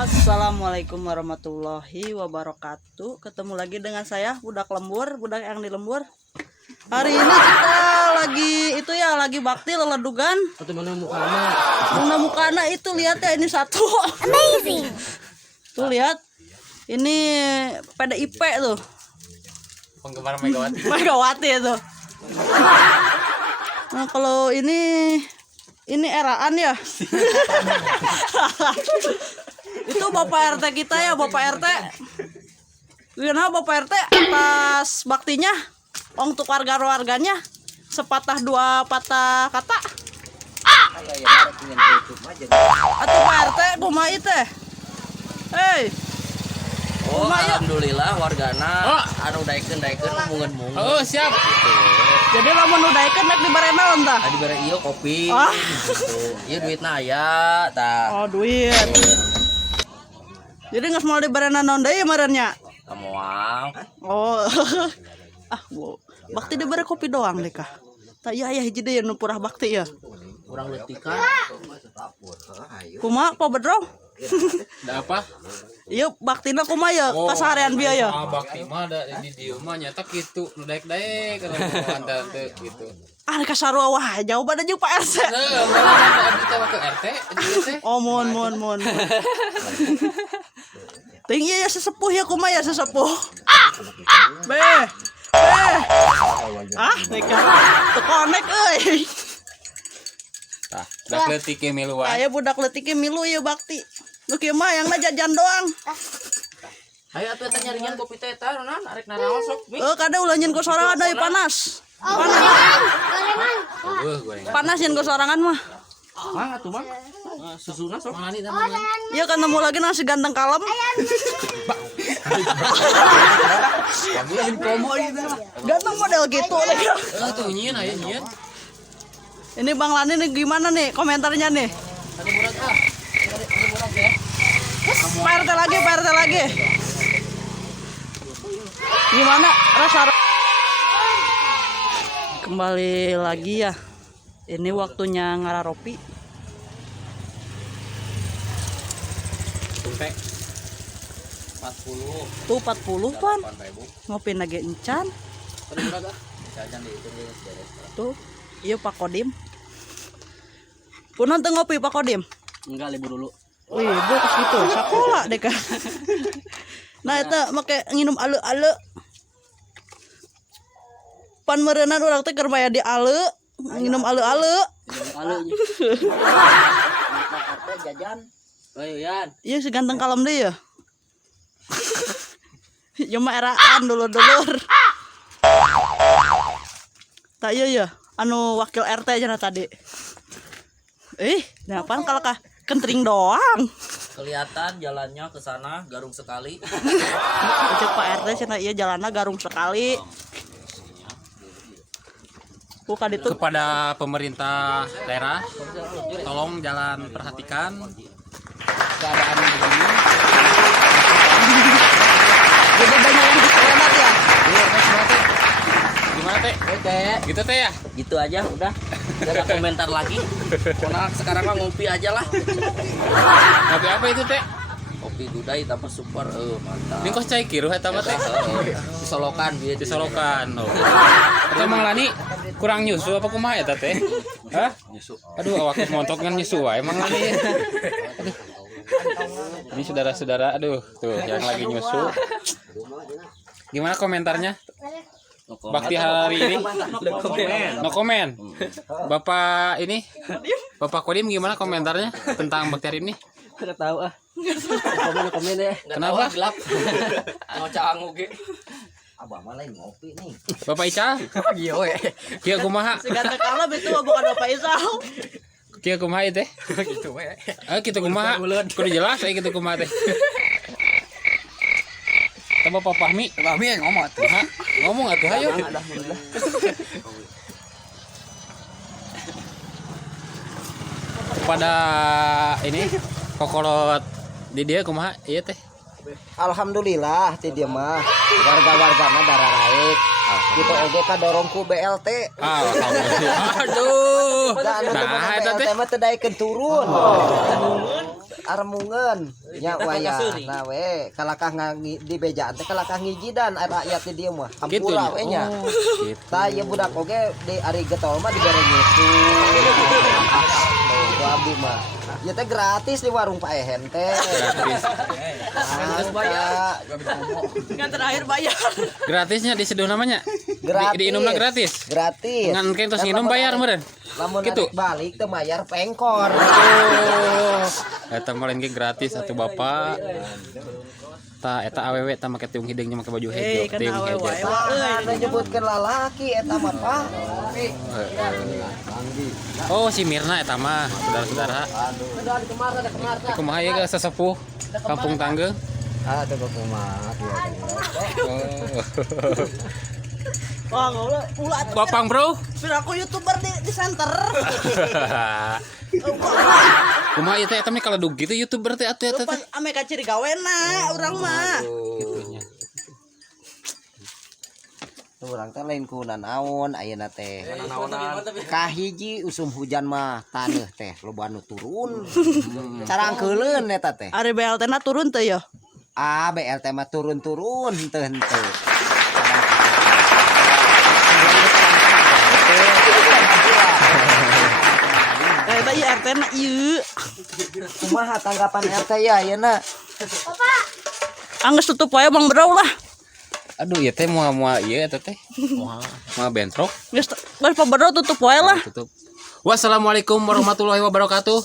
Assalamualaikum warahmatullahi wabarakatuh. Ketemu lagi dengan saya budak lembur, budak yang di lembur. Hari ini kita lagi bakti leledugan. Mana mukana itu lihat ya, ini satu. Amazing. Tuh lihat. Ini PDIP tuh. Penggemar Megawati. Megawati itu. Nah, kalau ini eraan ya. Itu Bapak RT kita ya, Bapak RT. Gimana Bapak RT atas baktinya untuk warga-warganya sepatah dua patah kata. Atuh Pak RT kumaha teh? Hei. Oh, alhamdulillah wargana anu daikeun mungeun-mungeun. Oh, siap. Gitu. Jadi lamun nu daikeun nek dibere naon tah? Dibere ieu kopi. Ah. Gitu. Ieu duitna aya tah. Oh, duit. Jadi geus moal dibere naon deui meureunnya? Kamoang. Oh. Wow. Bakti dibere kopi doang deh kah? Tak iya hiji deui nu purah bakti ya. Urang leutikan. Kumaha Pak Bedrong? Da apa? Ieu baktina kumaha ya kaseharian biaya? Bakti mah da di dieu mah nyata kitu, nu daek-daek kalau antar teh gitu. Ah kasarua wah jawaban aja Pak RT. Abdi teh ke RT, teh. Oh mohon. Tinggi ya sesepuh ya kumaha ya sesepuh. Beh. Ah, nikah. Teu konek euy. Tah, dak leutik ge miluan. Aya budak leutik milu ieu bakti. Nu kieu mah yang jajan doang. Hayu atuh eta nyaringan kopi teh tah naon arek naraos sok. Kada ulah nyeun ku sorangan deui panas. Panas nyeun ku sorangan mah. Mang atuh mang. Susuna sok mangani tah. Ieu kan nemu lagi nasi ganteng kalem. Lain komo ieu. Ganteng model gitu. Tuh nyieun aya nyieun. Ini Bang Lani nih gimana nih komentarnya nih? Ada murad ah. Ada murad ya. Pak RT lagi. Gimana rasa? Kembali lagi ya. Ini waktunya ngararopi. Tumpek 40. Tuh 40 pan. 8.000. Ngopi nage encan. Ada murad ah. Jajan di itu beres. Tuh. Iya Pak Kodim. Punten ngopi Pak Kodim. Enggak libur dulu. Wih, gue ke situ, sekolah deh kan. Nah, itu make nginum ale-ale. Pan meureunan urang teh keur maya di ale, nginum ale-ale. Ale. Jajan. Ayo Yan. Iya si ganteng kalem deh ya. Ya mah eraan dulur-dulur. Tak iya ya, anu wakil RT aja tadi. Apaan kalau kah kentring doang. Kelihatan jalannya ke sana garung sekali. Cek Pak RT cenah ieu jalanna garung sekali. Bukan itu kepada pemerintah daerah, tolong jalan perhatikan keadaan begini. jadi banyak yang diselamat ya. Gimana teh? Gitu teh ya? Gitu aja udah. Gak ada komentar lagi. Karena sekarang mah ngopi aja lah. Ngopi apa itu teh? Kopi gudai tambah super, mantap. Ini kos cai kiruh eta mah teh. Disolokan bieu Disolokan. Oh. Eta Mang Lani kurang nyusu apa kumaha eta teh? Hah? nyusu. Aduh awak montok kan nyusu wae Mang Lani. Aduh. Ini saudara-saudara, aduh tuh yang lagi nyusu. Gimana komentarnya? Bakti hari ini? No comment. Bapak ini, Bapak Kodim gimana komentarnya tentang bakti hari ini? Enggak tahu ah. Komen ya. Kenapa? Gelap. Mau caang oge. Abah mah lain ngopi nih. Bapak Ical? Iya we. Kieu kumaha? Si ganteng kalem itu bukan Bapak Isal. Kieu kumaha teh? Gitu we. Kitu kumaha? Kudu jelas aya kitu kumaha teh. Bapak Fahmi yang ngomong atuh. Ngomong atuh hayu. Alhamdulillah. Kepada ini kokolot di dia kumaha ieu teh? Alhamdulillah ti dia mah warga-wargana darah raik. Gitu oge ka dorong ku BLT. Alhamdulillah. Aduh. Nah, Nah, eta BLT teh mah teu daekeun turun. armungan nya wayah nah we kalakah di bejaan teh kalakah ngijidan rakyat di dieu mah Gitu hampura we nya tah ieu budak oge di ari getol mah dibere ngitu tuh abdi mah ieu teh gratis di warung Pak Ehen teh Gratis. Kan terakhir bayar. Gratisnya di seduh namanya. gratis Di inumna gratis. gratis Ngan kain tos nginum bayar meureun. lamun Gitu. balik teh bayar pengkor Eta mah lain ge gratis atuh Bapak. Ta eta awewe ta make tiung hidungnya make baju Hei, hijau, kan tiung awewe hijau. ada nyebutkeun lalaki eta mah Pak Oh, si Mirna eta mah, saudara-saudara. Kumaha ieu geus sesepuh Kampung Tangge? ah teu kumaha Wah, ngobrol ulat. Bapang, Bro. Pir aku YouTuber di center. Kumaha ieu teh eta mah kaledug gitu YouTuber teh atuh eta teh. Pas ame ka ciri gawena urang mah. Gitunya. urang teh lain ku nanaon ayeuna teh kahiji usum hujan mah taneuh teh loba anu turun carangkeuleun eta teh Ari BLT na turun teh ya. ah BLT mah turun-turun henteu-henteu Eta ieu RT na ieu. kumaha tanggapan RT ya ayeuna Anggeus tutup wae Bang Bro lah. Aduh, ieu teh moal ieu eta teh. Moal bentrok. Geus Bang Bro tutup wae lah. Tutup. Wassalamualaikum warahmatullahi wabarakatuh.